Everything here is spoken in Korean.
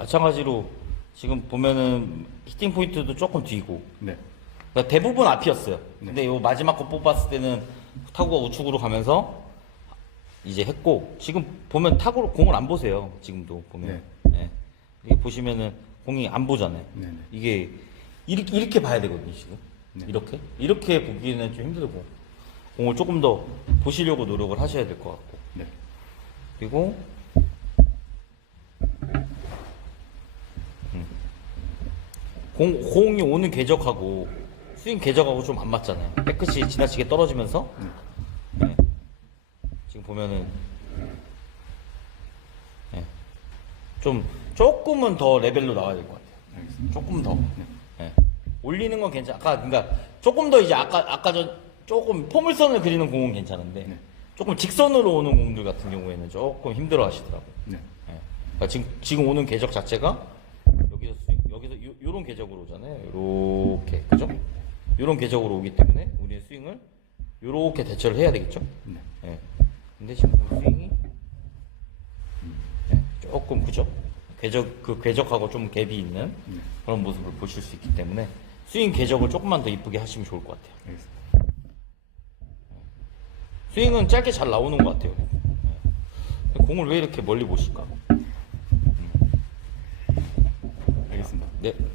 마찬가지로 지금 보면은 히팅 포인트도 조금 뒤고 네. 그러니까 대부분 앞이었어요. 네. 근데 요 마지막 거 뽑았을 때는 타구가 우측으로 가면서 이제 했고 지금 보면 타구로 공을 안 보세요. 지금도 보면 예. 이게 보시면은 공이 안 보잖아요. 네. 네. 이게 이렇게 이렇게 봐야 되거든요. 지금 네. 이렇게 이렇게 보기에는 좀 힘들고 공을 조금 더 보시려고 노력을 하셔야 될 것 같고 네. 그리고 공, 공이 오는 궤적하고 스윙 궤적하고 좀 안 맞잖아요. 깨끗이 지나치게 떨어지면서 네. 지금 보면은 네. 좀 조금은 더 레벨로 나와야 될 것 같아요. 알겠습니다. 조금 더 네. 올리는 건 괜찮아. 아까 그러니까 조금 더 이제 아까 아까 전 조금 포물선을 그리는 공은 괜찮은데 네. 조금 직선으로 오는 공들 같은 경우에는 조금 힘들어 하시더라고요. 네. 예. 그러니까 지금 지금 오는 궤적 자체가 요, 요런 궤적으로 오잖아요. 요렇게 그죠? 요런 궤적으로 오기 때문에 우리는 스윙을 요렇게 대처를 해야 되겠죠? 네. 예. 근데 지금 스윙이 예, 조금 그죠? 궤적 그 궤적하고 좀 갭이 있는 네. 그런 모습을 보실 수 있기 때문에 스윙 궤적을 조금만 더 이쁘게 하시면 좋을 것 같아요. 알겠습니다. 스윙은 짧게 잘 나오는 것 같아요. 예. 공을 왜 이렇게 멀리 보실까? 알겠습니다. 네.